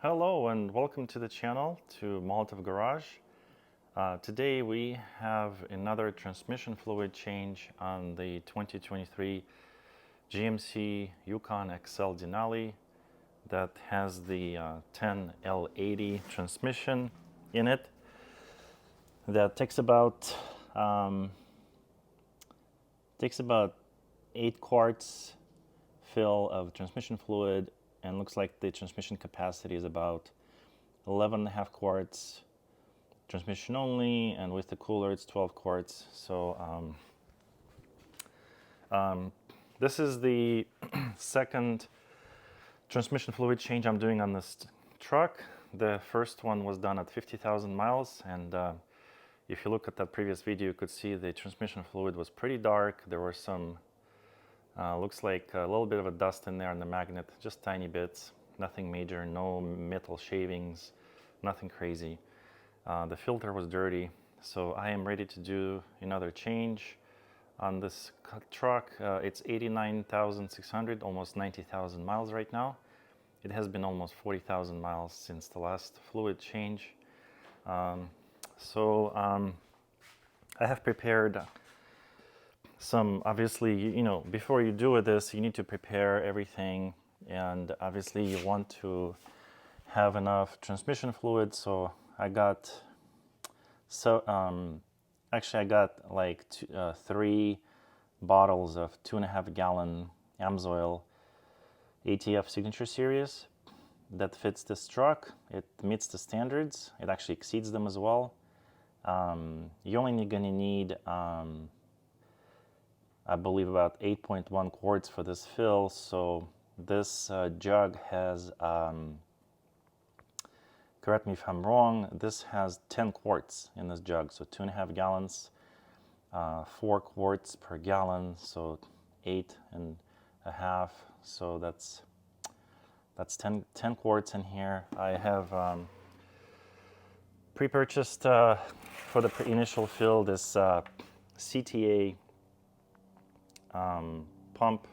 Hello and welcome to the channel, to Molotov Garage. Today we have another transmission fluid change on the 2023 GMC Yukon XL Denali that has the 10L80 transmission in it. That takes about 8 quarts fill of transmission fluid, and looks like the transmission capacity is about 11.5 quarts transmission only, and with the cooler it's 12 quarts. So this is the second transmission fluid change I'm doing on this truck. The first one was done at 50,000 miles, and if you look at that previous video, you could see the transmission fluid was pretty dark. There were some looks like a little bit of a dust in there on the magnet, just tiny bits, nothing major, no metal shavings, nothing crazy. The filter was dirty, so I am ready to do another change on this truck. It's 89,600, almost 90,000 miles right now. It has been almost 40,000 miles since the last fluid change. I have prepared some, obviously, you know, before you do this, you need to prepare everything, and obviously you want to have enough transmission fluid. So I got, actually I got like 3 bottles of 2.5 gallon Amsoil ATF Signature Series that fits this truck. It meets the standards, it actually exceeds them as well. You're only gonna need I believe about 8.1 quarts for this fill. So this jug has, correct me if I'm wrong, this has 10 quarts in this jug. So 2.5 gallons, 4 quarts per gallon, so 8.5. So that's 10 quarts in here. I have pre-purchased for the initial fill this CTA pump.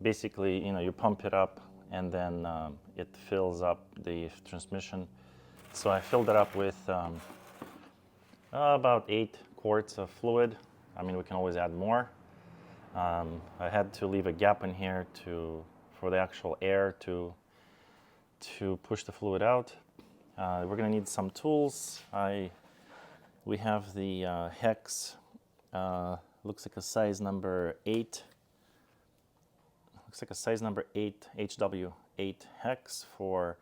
Basically, you know, you pump it up and then it fills up the transmission. So I filled it up with about 8 quarts of fluid. I mean, we can always add more. I had to leave a gap in here for the actual air to push the fluid out. We're gonna need some tools. We have the hex. Looks like a size number 8. Looks like a size number 8 HW8 hex for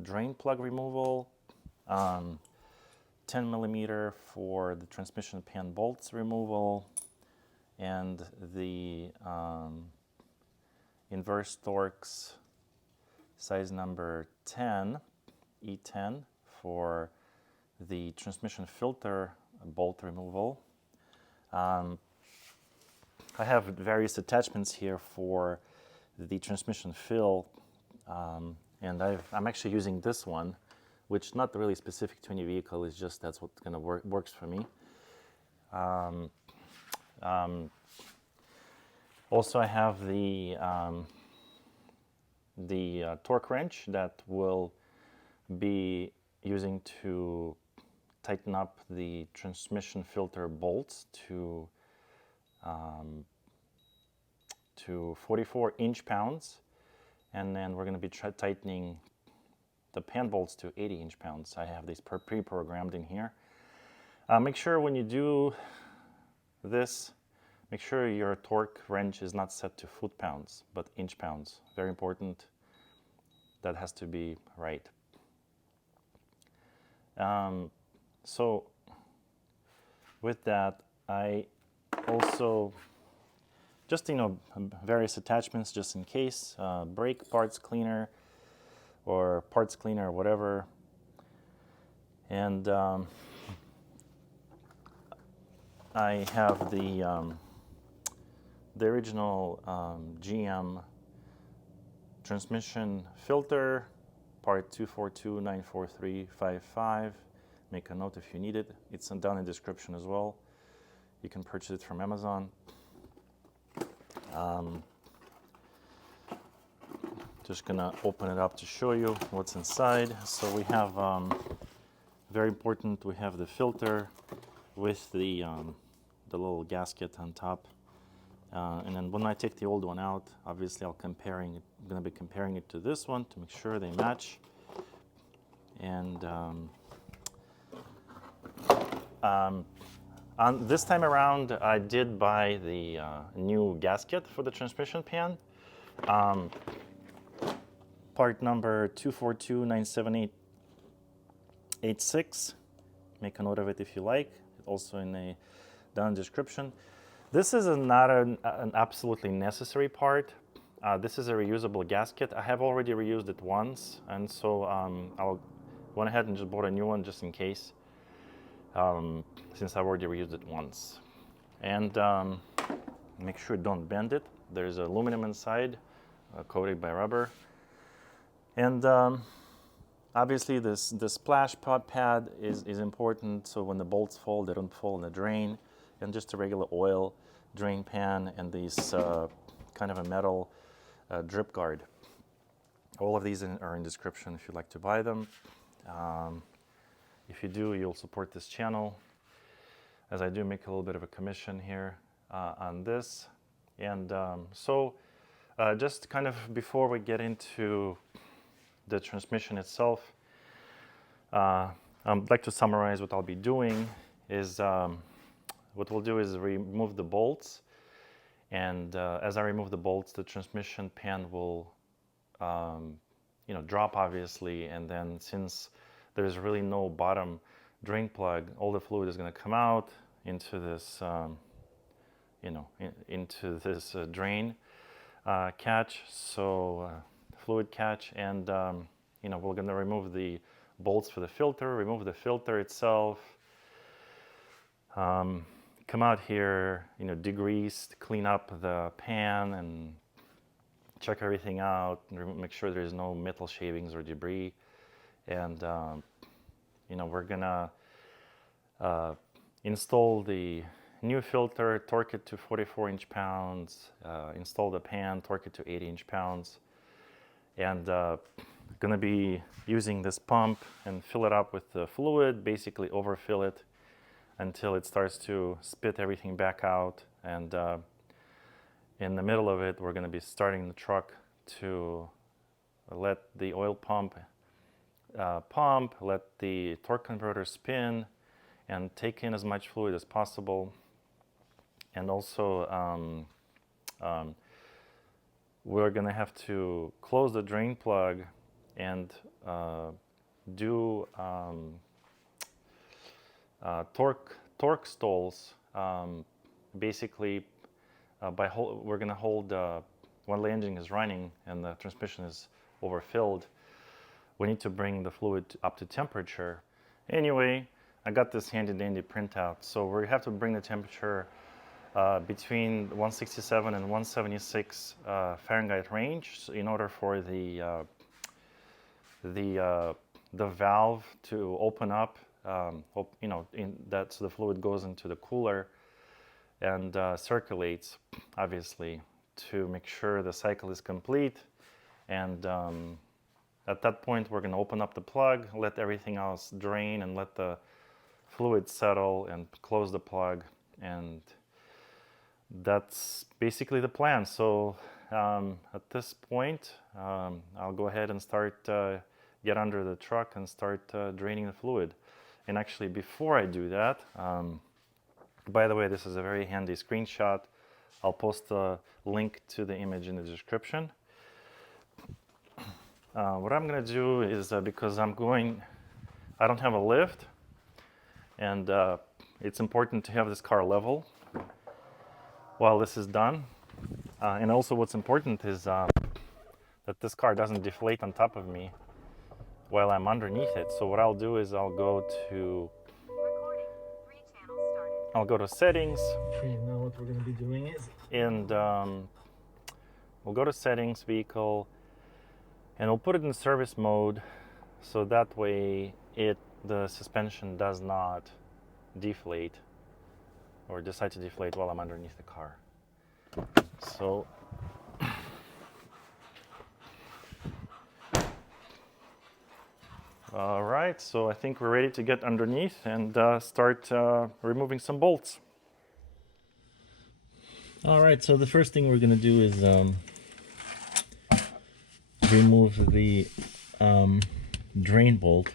drain plug removal. 10 millimeter for the transmission pan bolts removal, and the inverse Torx size number 10 E10 for the transmission filter bolt removal. I have various attachments here for the transmission fill, and I'm actually using this one, which not really specific to any vehicle. It's just that's what kind of works for me. Also, I have the torque wrench that will be using to tighten up the transmission filter bolts to 44 inch-pounds, and then we're going to be tightening the pan bolts to 80 inch-pounds. I have these pre-programmed in here. Make sure when you do this, make sure your torque wrench is not set to foot-pounds but inch-pounds. Very important. That has to be right. So with that, I also just, you know, various attachments just in case, brake parts cleaner or parts cleaner or whatever. And I have the original GM transmission filter, part 242943555. Make a note if you need it. It's down in the description as well. You can purchase it from Amazon. Just gonna open it up to show you what's inside. So we have, very important, we have the filter with the little gasket on top. And then when I take the old one out, obviously I'm gonna be comparing it to this one to make sure they match. And on this time around, I did buy the new gasket for the transmission pan. Part number 2429786. Make a note of it if you like. Also in the down description. This is not an absolutely necessary part. This is a reusable gasket. I have already reused it once, and so I went ahead and just bought a new one just in case, since I've already reused it once. And make sure don't bend it. There's aluminum inside, coated by rubber. And obviously this splash pad is important, so when the bolts fall, they don't fall in the drain. And just a regular oil drain pan and these kind of a metal drip guard. All of these are in description if you'd like to buy them. If you do, you'll support this channel, as I do make a little bit of a commission here on this. And so just kind of before we get into the transmission itself, I'd like to summarize what I'll be doing. Is what we'll do is remove the bolts, and as I remove the bolts, the transmission pan will drop obviously, and then since there's really no bottom drain plug, all the fluid is going to come out into this into this drain catch, so fluid catch, and we're going to remove the bolts for the filter, remove the filter itself, come out here, degrease, clean up the pan and check everything out, and make sure there's no metal shavings or debris. And we're gonna install the new filter, torque it to 44 inch-pounds, install the pan, torque it to 80 inch-pounds, and gonna be using this pump and fill it up with the fluid, basically overfill it until it starts to spit everything back out. And in the middle of it, we're going to be starting the truck to let the oil pump let the torque converter spin and take in as much fluid as possible. And also we're going to have to close the drain plug and do torque stalls. Basically, we're going to hold when the engine is running and the transmission is overfilled, we need to bring the fluid up to temperature. Anyway, I got this handy dandy printout. So we have to bring the temperature between 167 and 176 Fahrenheit range in order for the valve to open up. So the fluid goes into the cooler and circulates, obviously, to make sure the cycle is complete. And at that point, we're going to open up the plug, let everything else drain, and let the fluid settle, and close the plug. And that's basically the plan. So at this point, I'll go ahead and start, get under the truck and start draining the fluid. And actually, before I do that, by the way, this is a very handy screenshot. I'll post a link to the image in the description. What I'm going to do is, because I don't have a lift, and it's important to have this car level while this is done. And also what's important is that this car doesn't deflate on top of me while I'm underneath it. So what I'll do is I'll go to settings. Okay, now what we're going to be doing is, and we'll go to settings, vehicle, and we'll put it in service mode, so that way the suspension does not deflate or decide to deflate while I'm underneath the car. So All right, so I think we're ready to get underneath and start removing some bolts. All right, so the first thing we're gonna do is remove the drain bolt,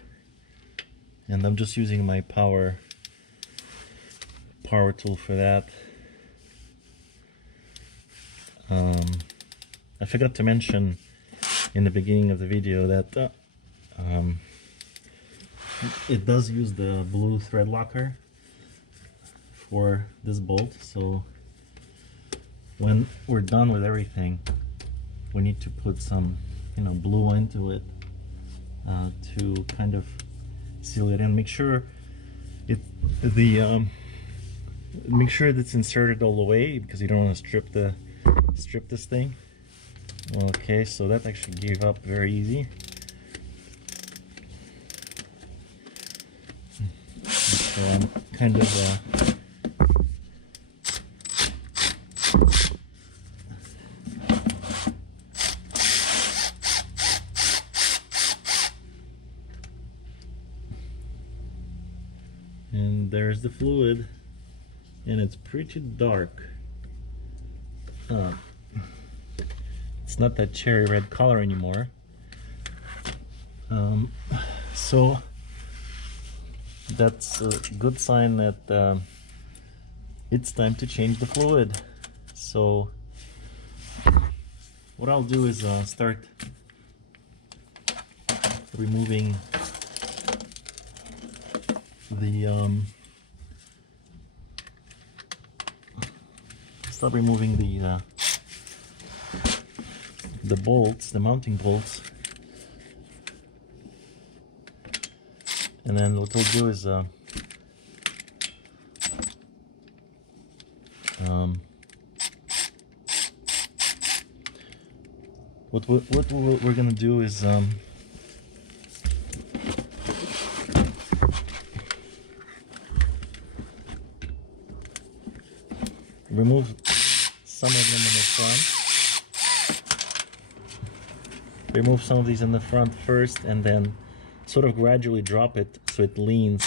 and I'm just using my power tool for that. I forgot to mention in the beginning of the video that it does use the blue thread locker for this bolt, so when we're done with everything, we need to put some, blue into it to kind of seal it in. Make sure make sure that it's inserted all the way, because you don't want to strip this thing. Okay, so that actually gave up very easy. So I'm kind of and there's the fluid, and it's pretty dark. It's not that cherry red color anymore. So that's a good sign that it's time to change the fluid. So what I'll do is start removing the bolts, the mounting bolts, and then what we'll do is what we're gonna do is remove some of them in the front. Remove some of these in the front first, and then sort of gradually drop it so it leans.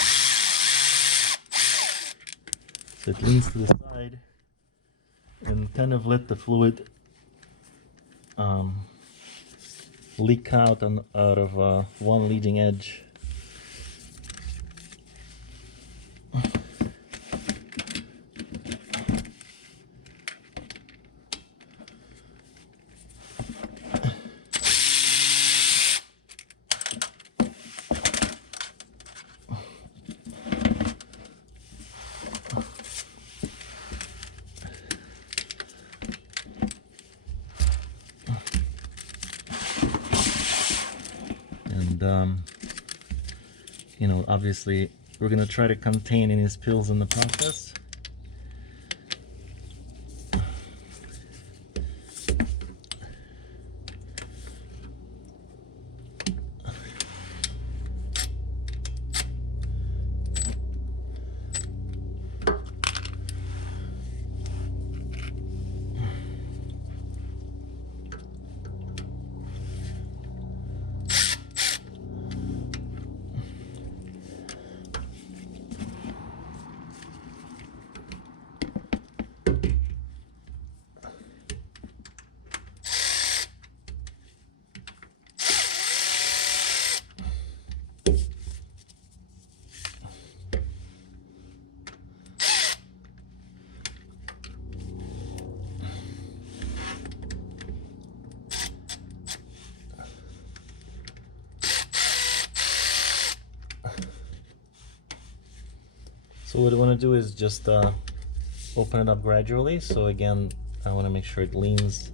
So it leans to the side, and kind of let the fluid leak out of one leading edge. Obviously we're going to try to contain any spills in the process. So what I want to do is just open it up gradually. So again, I want to make sure it leans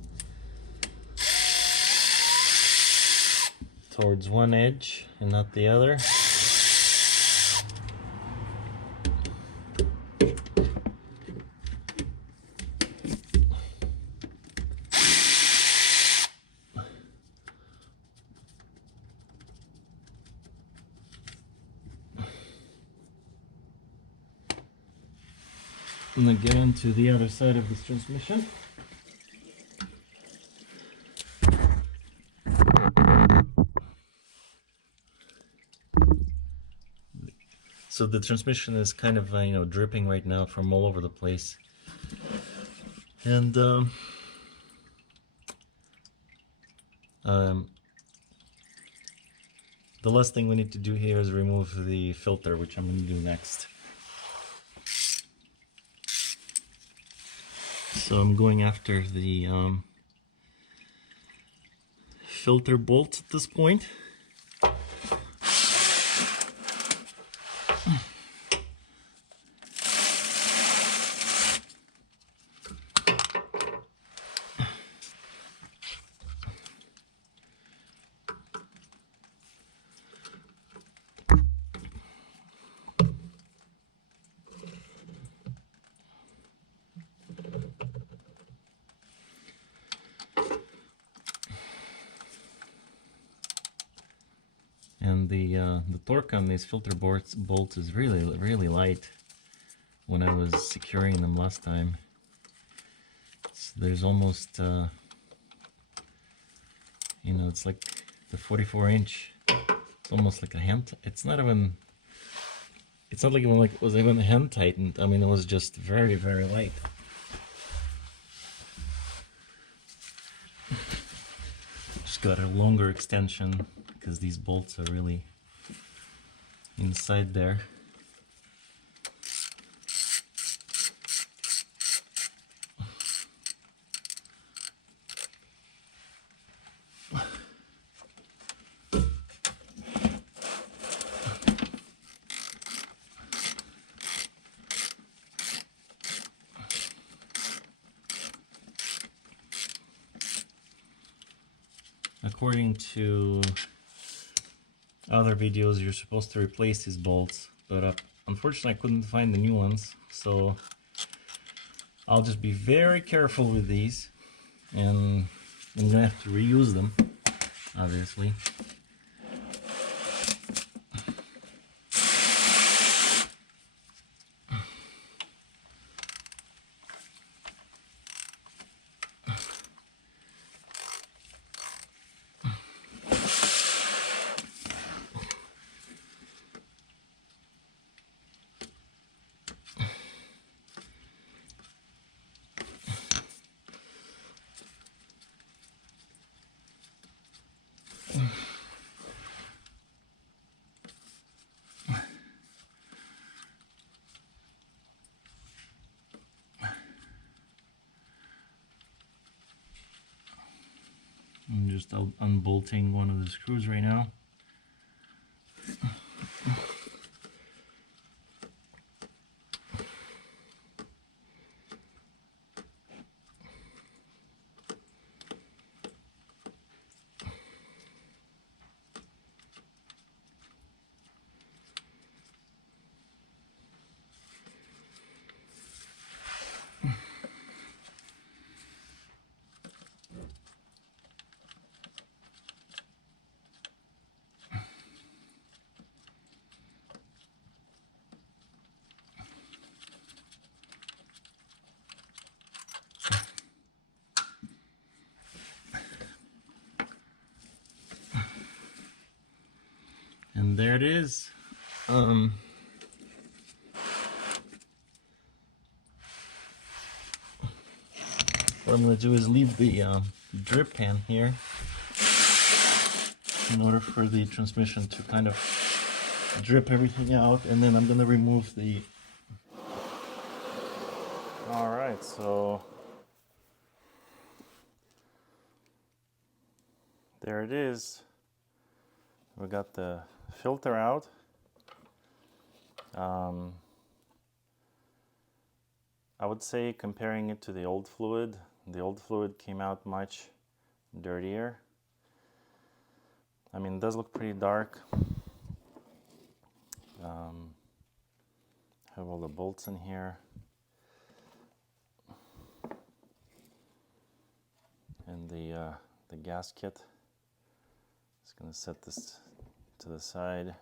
towards one edge and not the other. And then get onto the other side of this transmission. So the transmission is kind of you know, dripping right now from all over the place, and the last thing we need to do here is remove the filter, which I'm going to do next. So I'm going after the filter bolt at this point. And the torque on these filter bolts is really light. When I was securing them last time, so there's almost you know, it's like the 44-inch. It's almost like a hand. It's not even. It's not like it was even hand tightened. I mean, it was just very light. Just got a longer extension because these bolts are really inside there. According to other videos, you're supposed to replace these bolts, but unfortunately I couldn't find the new ones, so I'll just be very careful with these, and I'm gonna have to reuse them, obviously. I'm just unbolting one of the screws right now. And there it is. What I'm going to do is leave the drip pan here in order for the transmission to kind of drip everything out, and then I'm going to remove the... Alright, so there it is. We got the filter out. I would say, comparing it to the old fluid came out much dirtier. I mean, it does look pretty dark. Have all the bolts in here. And the gasket. Just gonna set this to the side.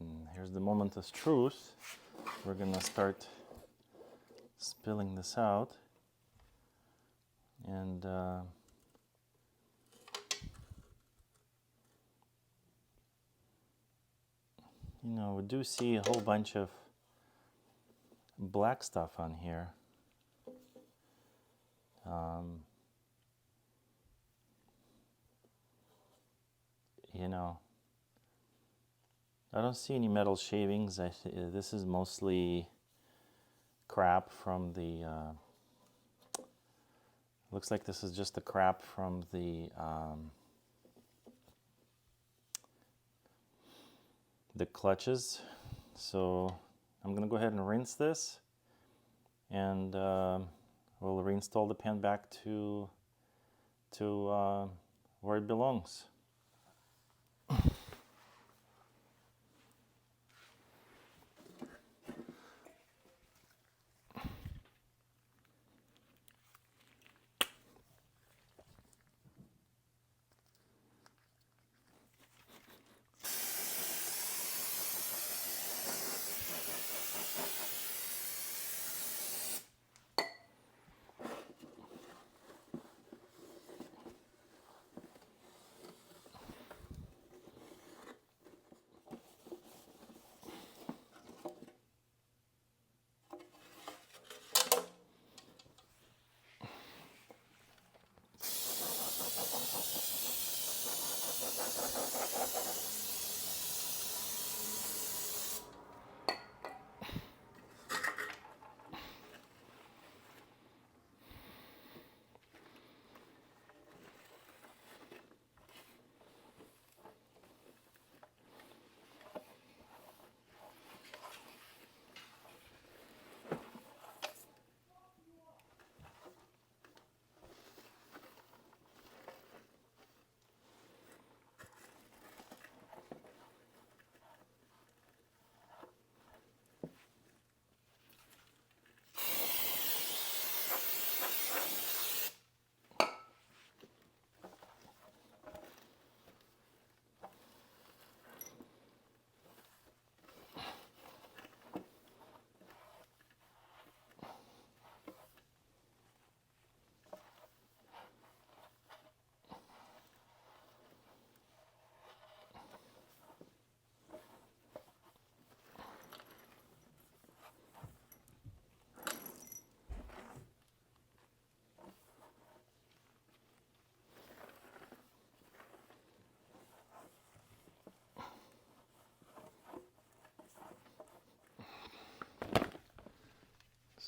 And here's the moment of truth. We're gonna start spilling this out, and you know, we do see a whole bunch of black stuff on here. You know, I don't see any metal shavings. This is mostly crap from the, looks like this is just the crap from the clutches. So I'm gonna go ahead and rinse this, and we'll reinstall the pan back to where it belongs.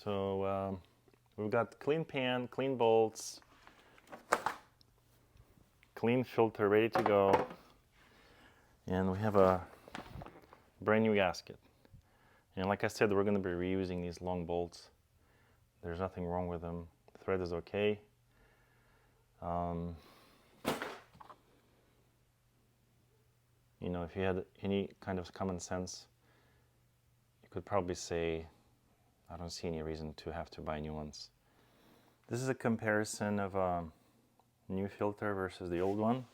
So we've got clean pan, clean bolts, clean filter ready to go, and we have a brand new gasket. And like I said, we're going to be reusing these long bolts. There's nothing wrong with them. The thread is okay. You know, if you had any kind of common sense, you could probably say, I don't see any reason to have to buy new ones. This is a comparison of a new filter versus the old one.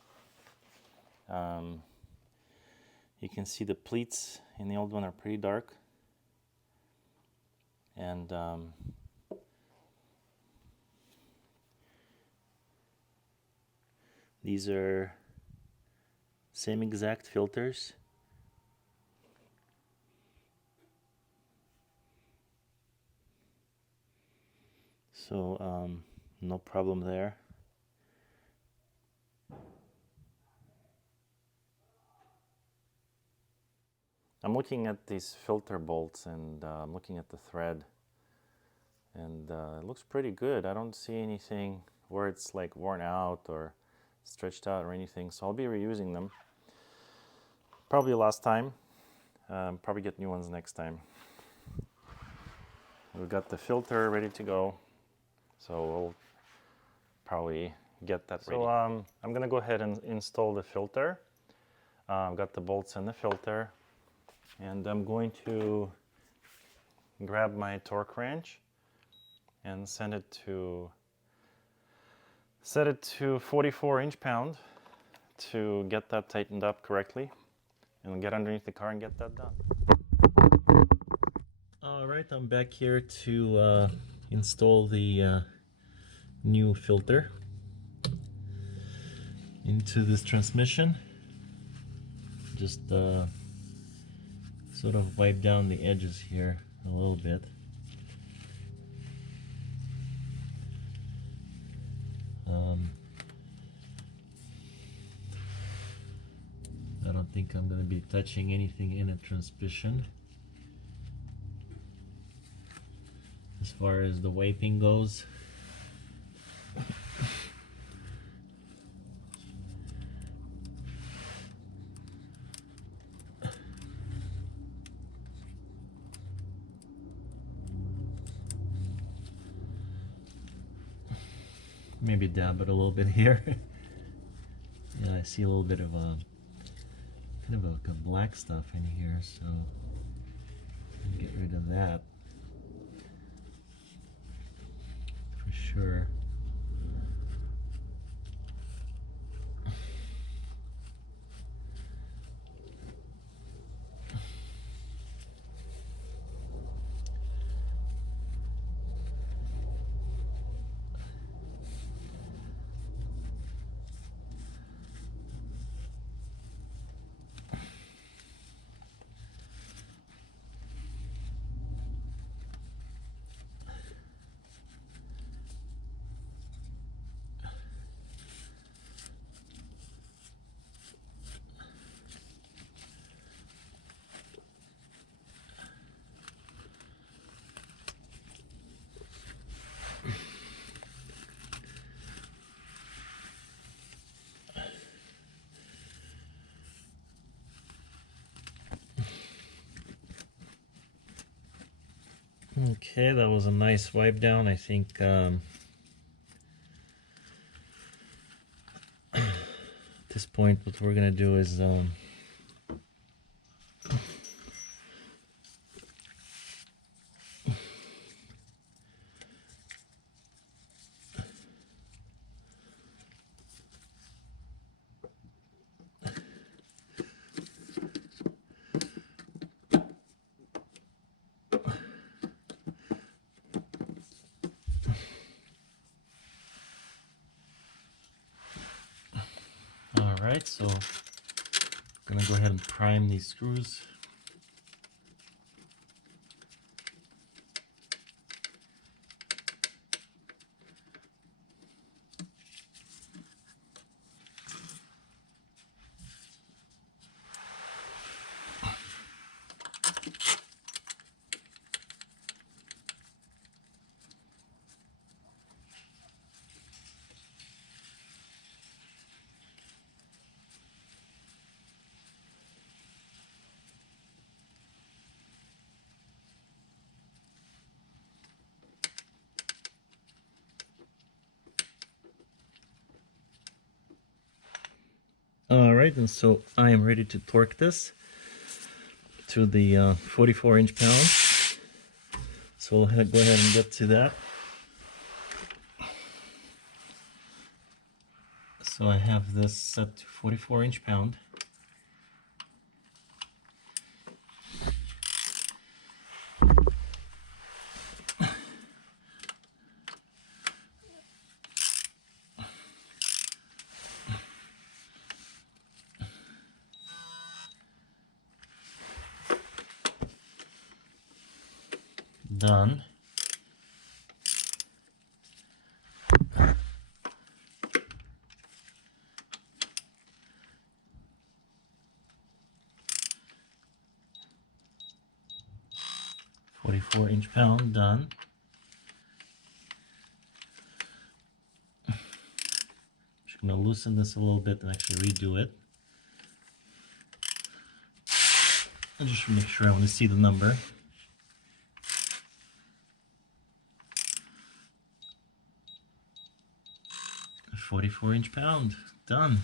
You can see the pleats in the old one are pretty dark, and these are same exact filters. So no problem there. I'm looking at these filter bolts, and I'm looking at the thread, and it looks pretty good. I don't see anything where it's like worn out or stretched out or anything, so I'll be reusing them. Probably last time. Probably get new ones next time. We've got the filter ready to go, so we'll probably get that ready. So I'm gonna go ahead and install the filter. I've got the bolts in the filter, and I'm going to grab my torque wrench and set it to 44 inch-pound to get that tightened up correctly, and get underneath the car and get that done. All right, I'm back here to install the new filter into this transmission. Just sort of wipe down the edges here a little bit. I don't think I'm going to be touching anything in a transmission as far as the wiping goes. Maybe dab it a little bit here. Yeah, I see a little bit of a kind of a black stuff in here, so get rid of that for sure. Okay, that was a nice wipe down. I think at this point what we're gonna do is alright, so I'm gonna go ahead and prime these screws. Alright, and so I am ready to torque this to the 44-inch pound. So we'll go ahead and get to that. So I have this set to 44-inch pound. Done. "44-inch pound" done. Just gonna loosen this a little bit and actually redo it. I just make sure I want to see the number. 44-inch pound done.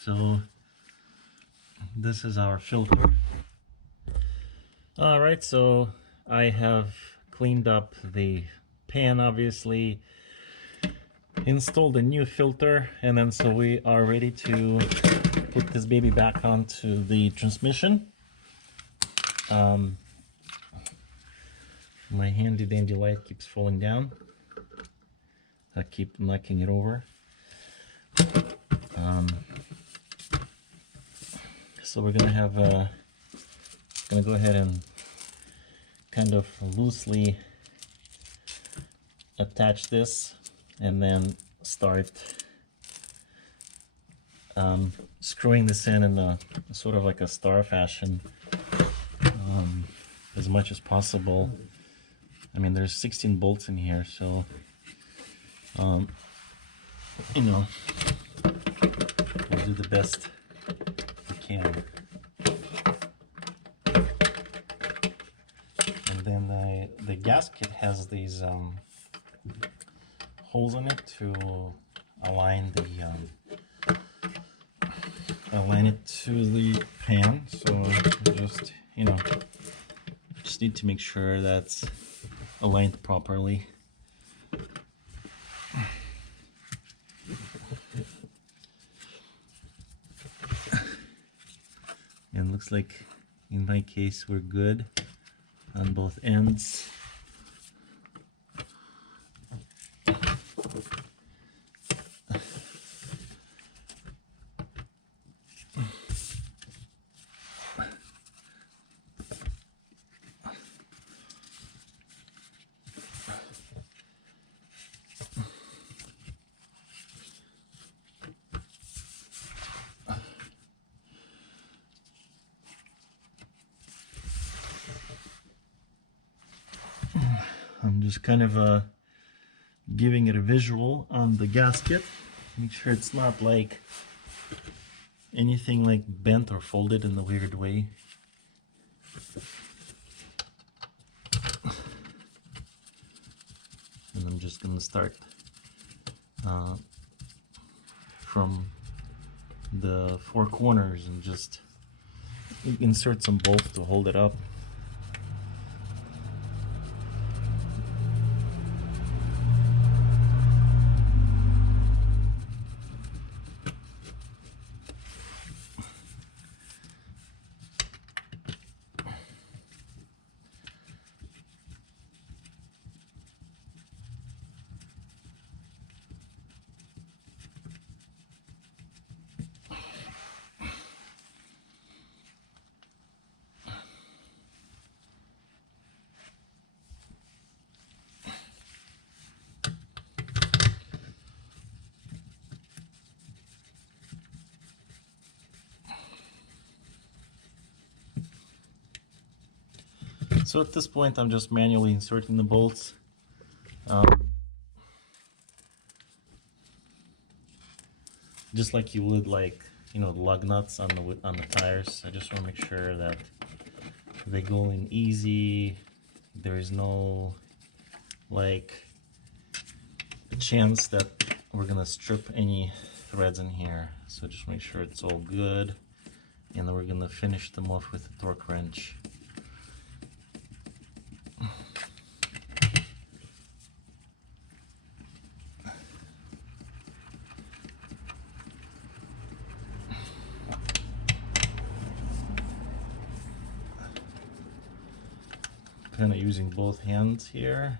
So this is our filter. All right, so I have cleaned up the pan, obviously installed a new filter, and then so we are ready to put this baby back onto the transmission. My handy dandy light keeps falling down. I keep knocking it over. So we're gonna have gonna go ahead and kind of loosely attach this and then start screwing this in a sort of like a star fashion as much as possible. I mean, there's 16 bolts in here, so you know, we'll do the best we can. And then the gasket has these holes in it to align it to the pan. So just, you know, just need to make sure that's aligned properly. And looks like in my case we're good on both ends. I'm just kind of giving it a visual on the gasket. Make sure it's not like anything like bent or folded in a weird way. And I'm just gonna start from the four corners and just insert some bolts to hold it up. So at this point I'm just manually inserting the bolts. Just like you would, like, you know, lug nuts on the tires. I just want to make sure that they go in easy. There is no like chance that we're gonna strip any threads in here. So just make sure it's all good, and then we're gonna finish them off with a torque wrench. Kind of using both hands here.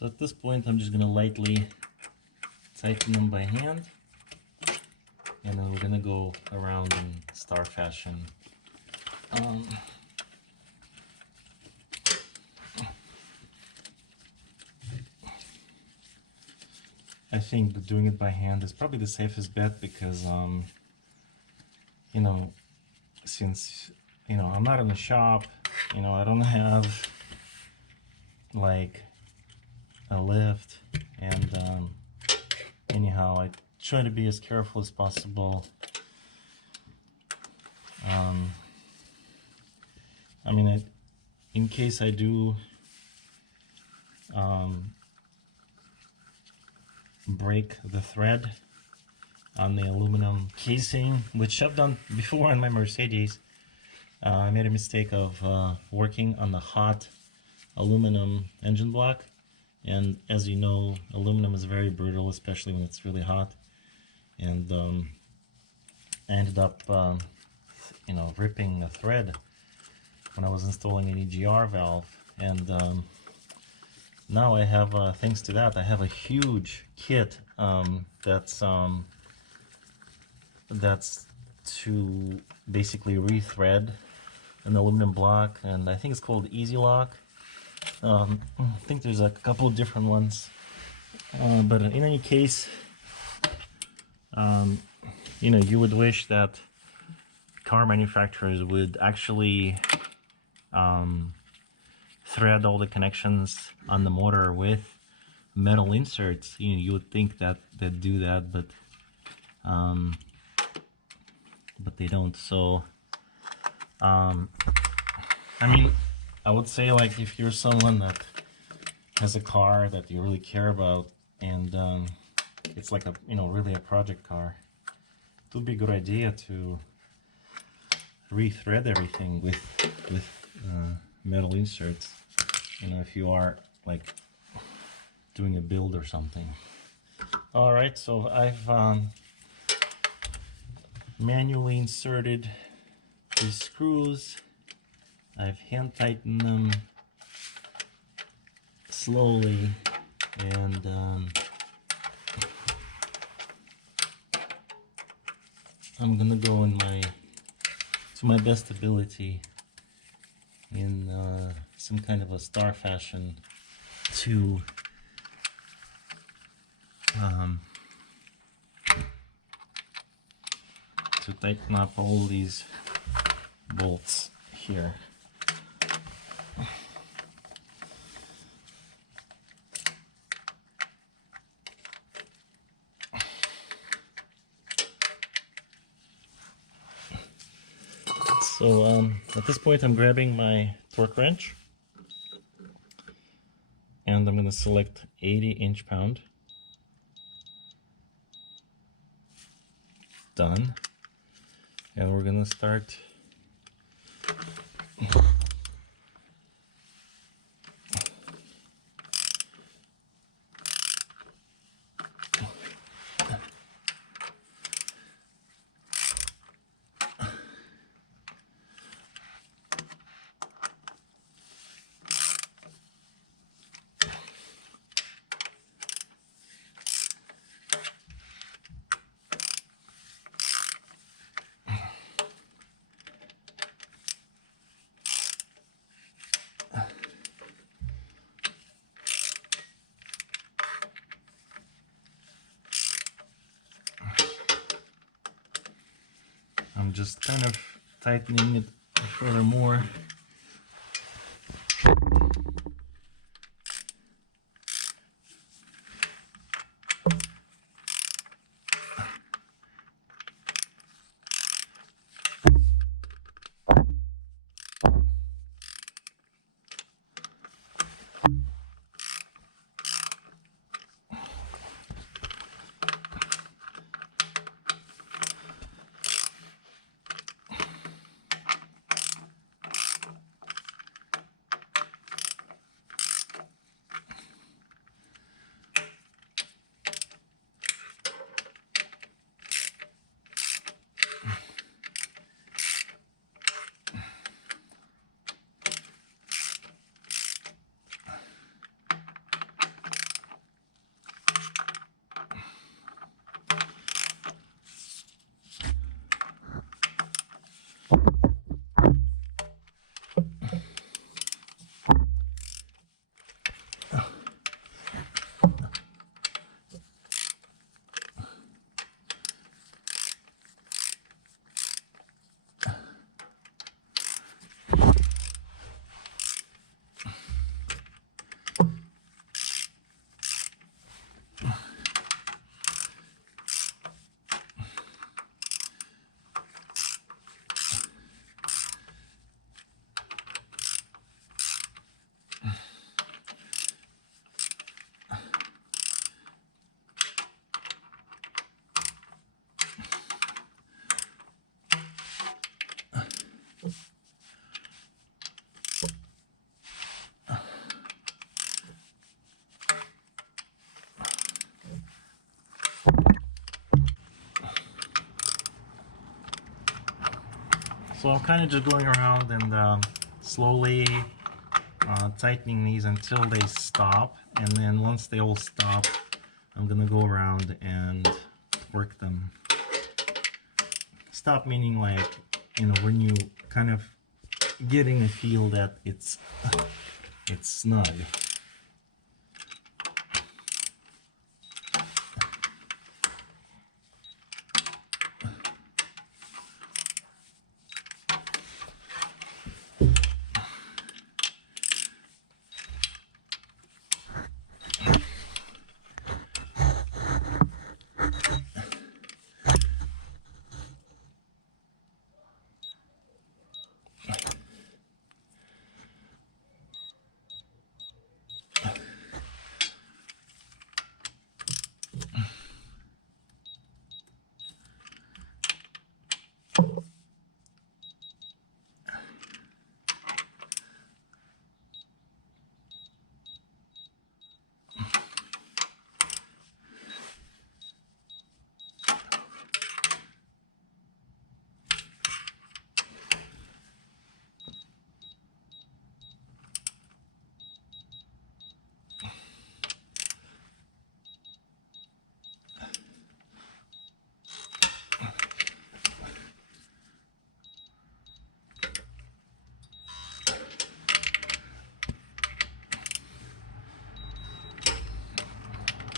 So at this point, I'm just gonna lightly tighten them by hand, and then we're gonna go around in star fashion. I think doing it by hand is probably the safest bet because, you know, since, you know, I'm not in the shop, you know, I don't have like a lift, and anyhow, I try to be as careful as possible. I mean, in case I do break the thread on the aluminum casing, which I've done before on my Mercedes. I made a mistake of working on the hot aluminum engine block, and as you know, aluminum is very brittle, especially when it's really hot, and I ended up you know, ripping a thread when I was installing an EGR valve, and now I have, thanks to that, I have a huge kit that's to basically rethread an aluminum block, and I think it's called Easy Lock. I think there's a couple of different ones, but in any case, you know, you would wish that car manufacturers would actually thread all the connections on the motor with metal inserts. You know, you would think that they'd do that, but they don't. So I mean, I would say, like, if you're someone that has a car that you really care about, and it's like a, you know, really a project car, it would be a good idea to rethread everything with metal inserts, you know, if you are like doing a build or something. All right, so I've manually inserted these screws. I've hand tightened them slowly, and I'm gonna go in to my best ability in some kind of a star fashion to tighten up all these bolts here. So at this point, I'm grabbing my torque wrench, and I'm going to select 80 inch-pound. Done. And we're going to start I'm just kind of tightening it furthermore. So I'm kind of just going around and slowly tightening these until they stop, and then once they all stop, I'm gonna go around and work them. Stop meaning like, you know, when you kind of getting a feel that it's snug.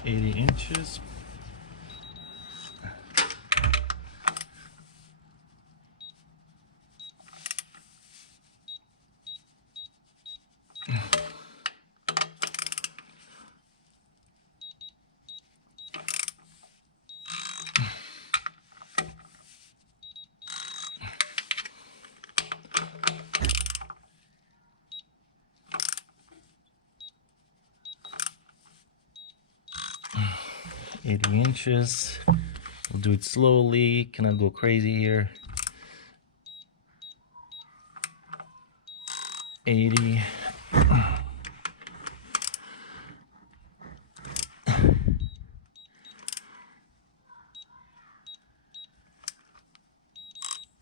$80". $80. We'll do it slowly, cannot go crazy here. 80.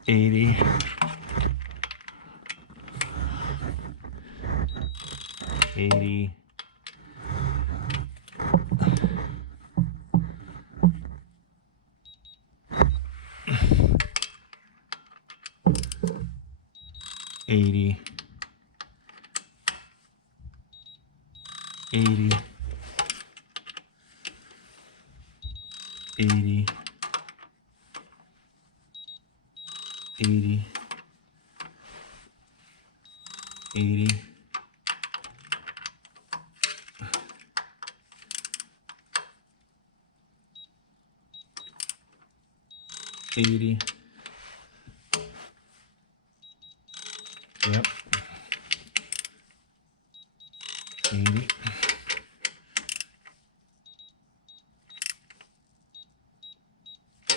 $80. 80. 80. 80. 80. 80. 80. 80. Yep. 80.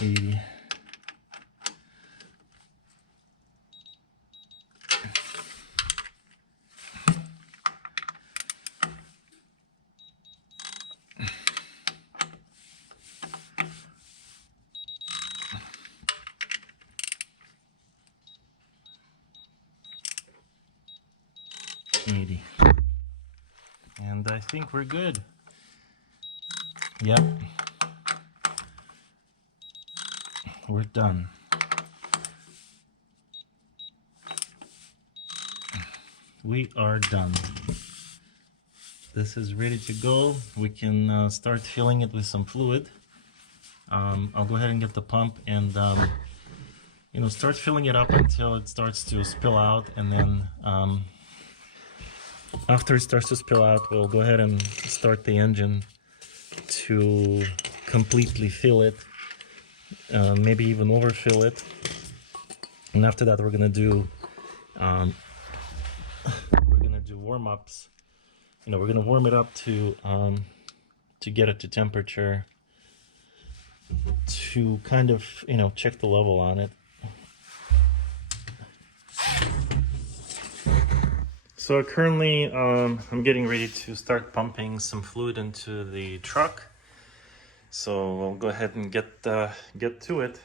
80. 80. And I think we're good. Yep. We're done. We are done. This is ready to go. We can start filling it with some fluid. I'll go ahead and get the pump and you know, start filling it up until it starts to spill out, and then after it starts to spill out, we'll go ahead and start the engine to completely fill it, maybe even overfill it. And after that, we're gonna do warm-ups. You know, we're gonna warm it up to get it to temperature, to kind of, you know, check the level on it. So currently I'm getting ready to start pumping some fluid into the truck. So we'll go ahead and get to it.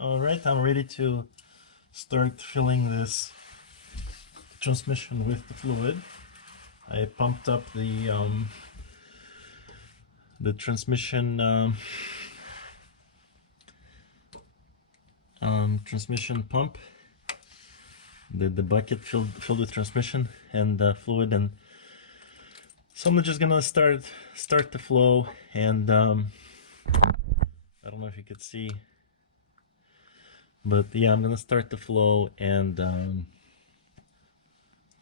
All right, I'm ready to start filling this transmission with the fluid. I pumped up the transmission transmission pump. The bucket filled with transmission and fluid, and so I'm just gonna start the flow, and I don't know if you could see, but yeah, I'm gonna start the flow, and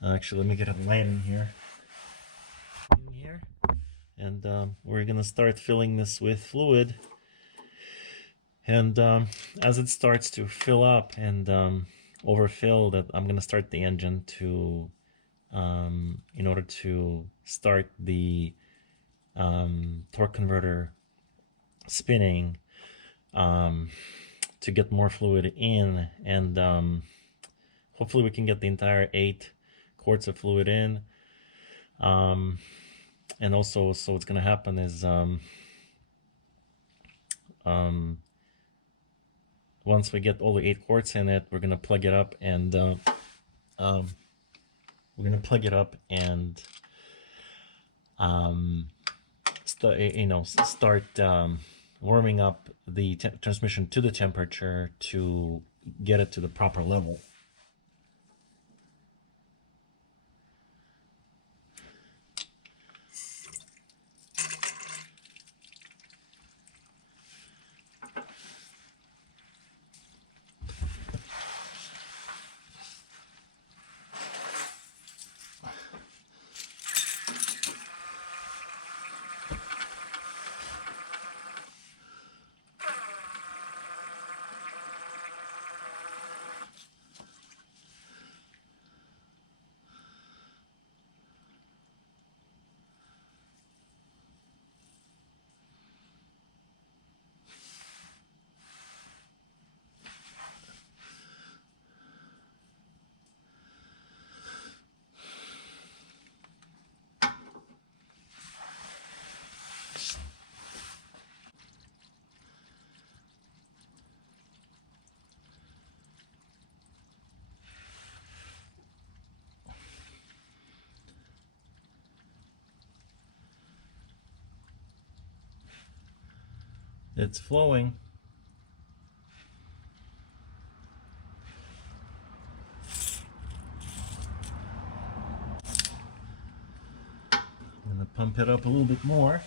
actually let me get a light in here. And we're gonna start filling this with fluid, and as it starts to fill up and overfill, that I'm gonna start the engine to in order to start the torque converter spinning, to get more fluid in, and hopefully we can get the entire 8 quarts of fluid in. And also, so what's going to happen is once we get all the 8 quarts in it, we're going to plug it up, and start warming up the transmission to the temperature to get it to the proper level. It's flowing. I'm gonna pump it up a little bit more.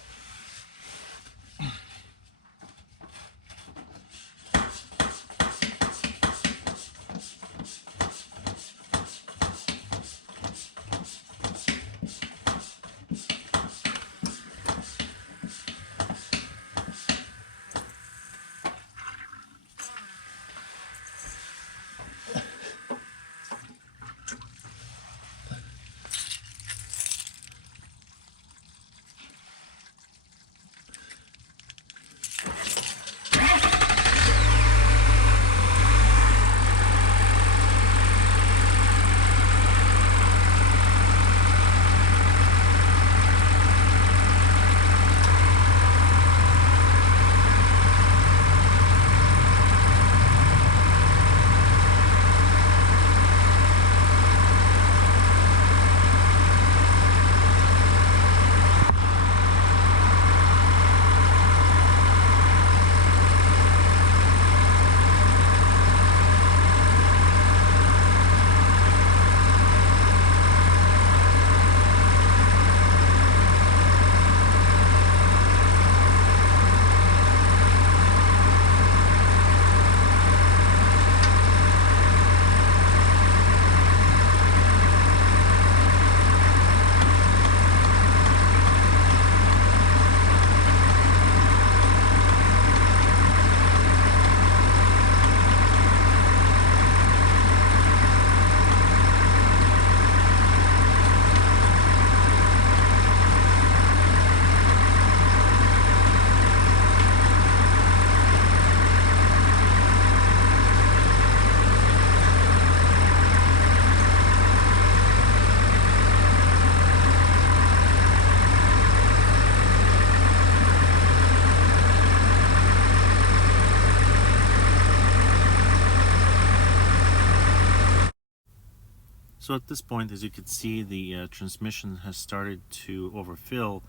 So at this point, as you can see, the transmission has started to overfill,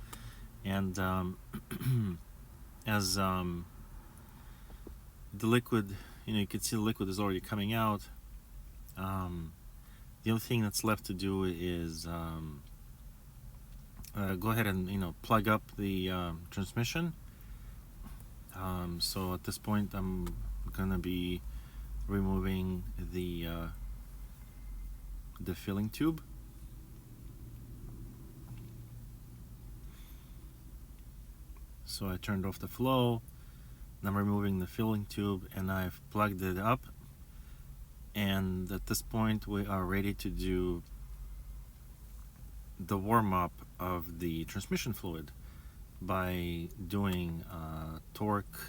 and as the liquid, you can see the liquid is already coming out. The only thing that's left to do is go ahead and plug up the transmission. So at this point, I'm gonna be removing the filling tube. So I turned off the flow, and I'm removing the filling tube, and I've plugged it up. And at this point, we are ready to do the warm-up of the transmission fluid by doing torque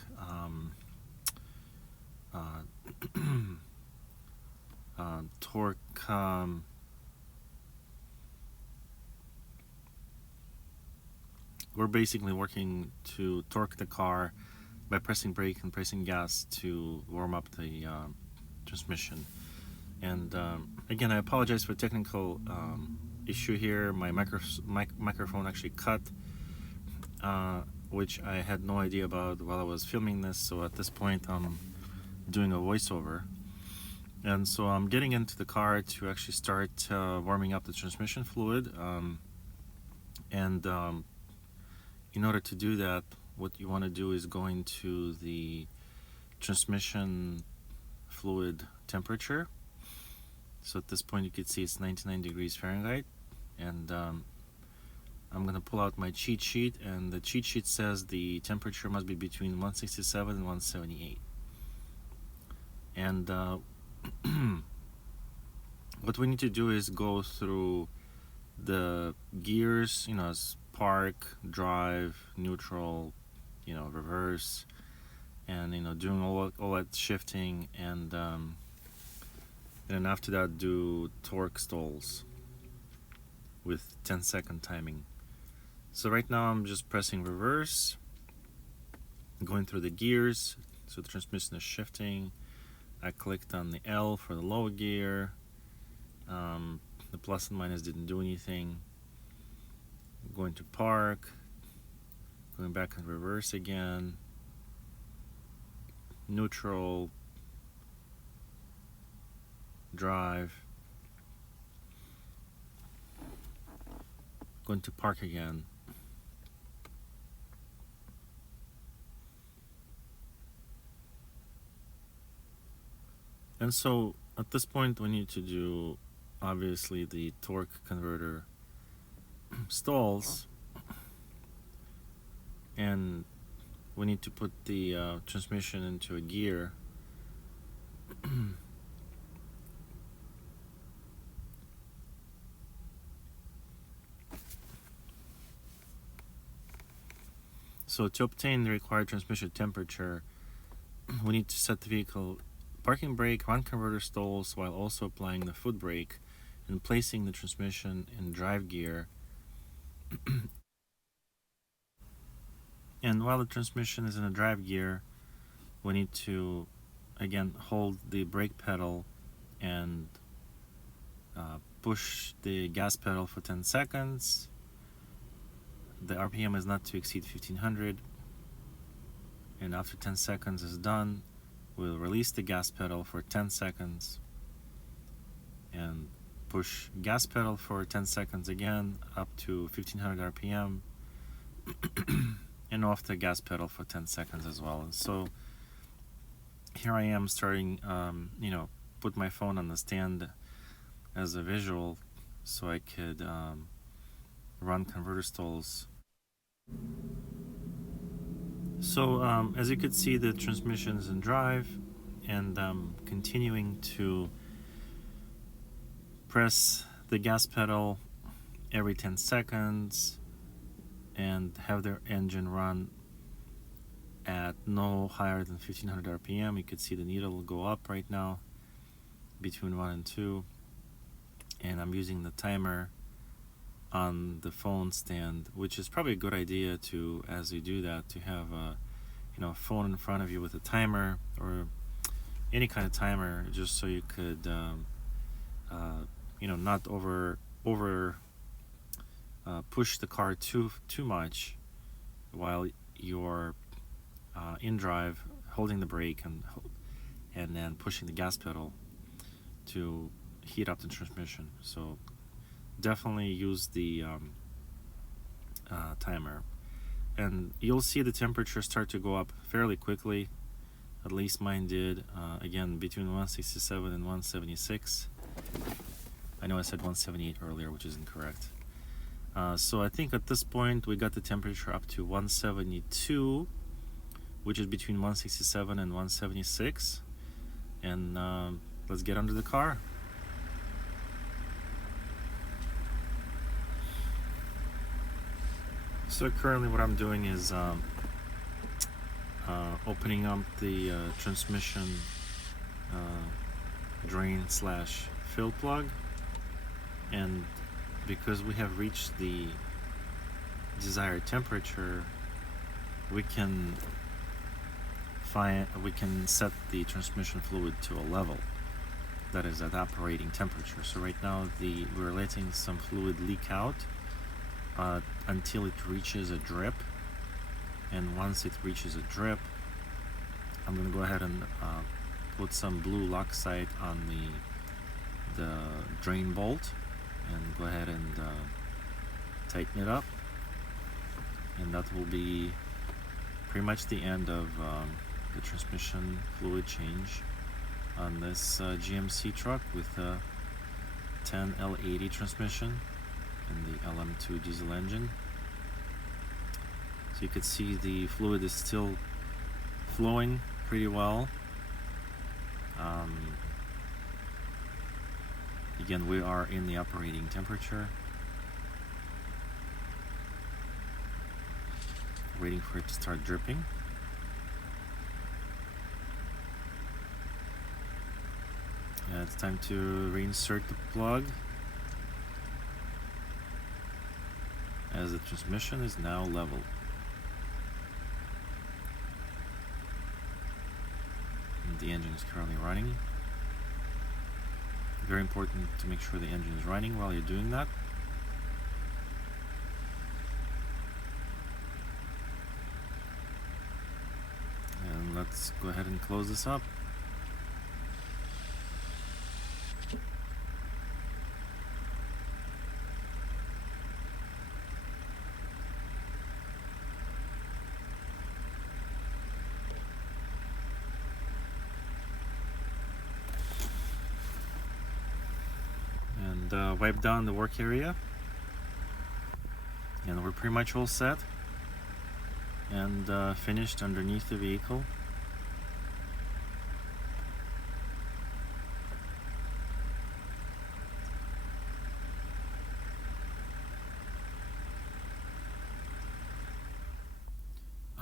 we're basically working to torque the car by pressing brake and pressing gas to warm up the transmission. And again, I apologize for technical issue here. My microphone actually cut, which I had no idea about while I was filming this. So at this point, I'm doing a voiceover, and so I'm getting into the car to actually start warming up the transmission fluid. And in order to do that, what you want to do is go into the transmission fluid temperature. So at this point, you can see it's 99 degrees Fahrenheit, and I'm going to pull out my cheat sheet, and the cheat sheet says the temperature must be between 167 and 178. And what we need to do is go through the gears, as park, drive, neutral, reverse, and doing all that shifting, and then after that do torque stalls with 10-second timing. So right now I'm just pressing reverse, going through the gears, so the transmission is shifting. I clicked on the L for the low gear. The plus and minus didn't do anything. Going to park, going back in reverse again, neutral, drive, going to park again. And so at this point, we need to do obviously the torque converter stalls, and we need to put the transmission into a gear. So to obtain the required transmission temperature, we need to set the vehicle parking brake, run converter stalls, while also applying the foot brake and placing the transmission in drive gear. And while the transmission is in a drive gear, we need to again hold the brake pedal and push the gas pedal for 10 seconds. The RPM is not to exceed 1500, and after 10 seconds is done, we'll release the gas pedal for 10 seconds and push gas pedal for 10 seconds again up to 1500 RPM and off the gas pedal for 10 seconds as well. And so here I am starting, put my phone on the stand as a visual so I could run converter stalls. So as you could see, the transmission is in drive, and I'm continuing to press the gas pedal every 10 seconds and have the engine run at no higher than 1500 RPM. You could see the needle will go up right now between 1 and 2, and I'm using the timer on the phone stand, which is probably a good idea to, as you do that, to have a phone in front of you with a timer or any kind of timer, just so you could not over push the car too much while you're in drive, holding the brake and then pushing the gas pedal to heat up the transmission. So definitely use the timer, and you'll see the temperature start to go up fairly quickly. At least mine did. Again, between 167 and 176. I know I said 178 earlier, which is incorrect. So I think at this point we got the temperature up to 172, which is between 167 and 176. And let's get under the car. So currently what I'm doing is opening up the transmission drain / fill plug, and because we have reached the desired temperature, we can set the transmission fluid to a level that is at operating temperature. So right now we're letting some fluid leak out until it reaches a drip, and once it reaches a drip, I'm going to go ahead and put some blue Loctite on the drain bolt and go ahead and tighten it up, and that will be pretty much the end of the transmission fluid change on this GMC truck with a 10 L80 transmission and the LM2 diesel engine. So you can see the fluid is still flowing pretty well. Again, we are in the operating temperature. Waiting for it to start dripping. And it's time to reinsert the plug, as the transmission is now level. And the engine is currently running. Very important to make sure the engine is running while you're doing that. And let's go ahead and close this up. Wipe down the work area, and we're pretty much all set and finished underneath the vehicle.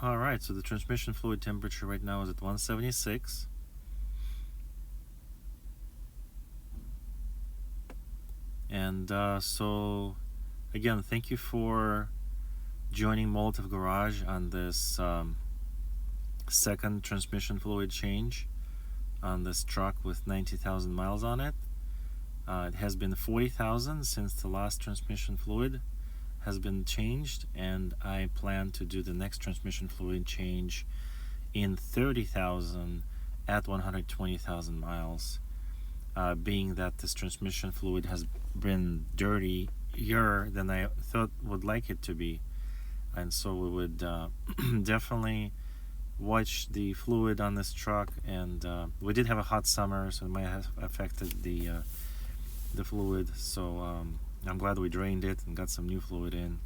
Alright, so the transmission fluid temperature right now is at 176. And so again, thank you for joining Molotov Garage on this second transmission fluid change on this truck with 90,000 miles on it. It has been 40,000 since the last transmission fluid has been changed, and I plan to do the next transmission fluid change in 30,000 at 120,000 miles. Being that this transmission fluid has been dirtier than I thought would like it to be, and so we would definitely watch the fluid on this truck. And we did have a hot summer, so it might have affected the fluid. So I'm glad we drained it and got some new fluid in.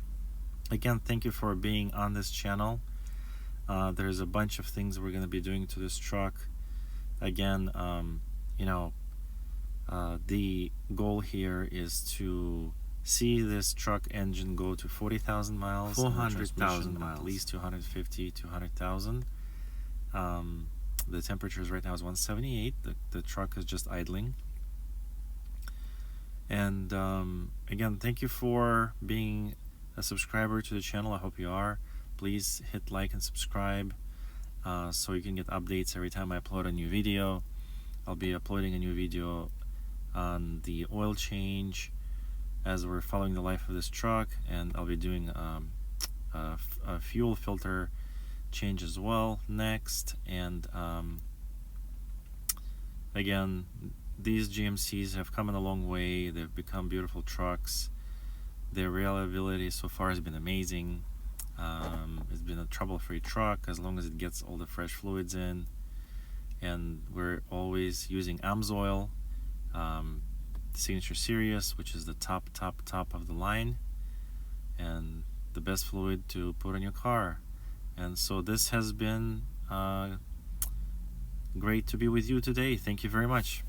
Again, thank you for being on this channel. There's a bunch of things we're going to be doing to this truck. Again, the goal here is to see this truck engine go to 40,000 miles, 400,000 miles, at least 250, 200,000. The temperatures right now is 178. The truck is just idling. And again, thank you for being a subscriber to the channel. I hope you are. Please hit like and subscribe so you can get updates every time I upload a new video. I'll be uploading a new video on the oil change as we're following the life of this truck, and I'll be doing a fuel filter change as well next. And again, these GMCs have come in a long way. They've become beautiful trucks. Their reliability so far has been amazing. It's been a trouble-free truck as long as it gets all the fresh fluids in, and we're always using Amsoil Signature Series, which is the top of the line and the best fluid to put on your car. And so this has been great to be with you today. Thank you very much.